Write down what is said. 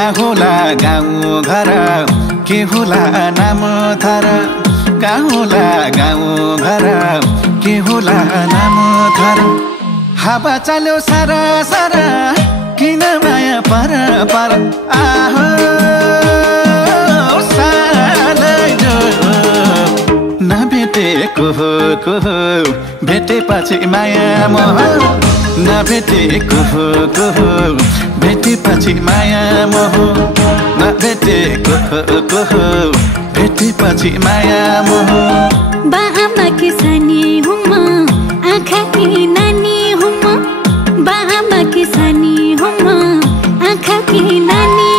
कहाँ होला गाउँ घर के होला नाम थर कहाँ होला गाउँ घर के होला नाम थर हावा चल्यो सारा सारा किन माया पर पर आहो नभेटेको को भेटेपछि माया मोह नभेटेको को भेटेपछि माया मोह नभेटेको को भेटेपछि माया मोह बाआमा की सानी हुम आँखा की नानी हुम बाआमा की सानी हुम आँखा की नानी